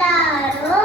వెళ్తారో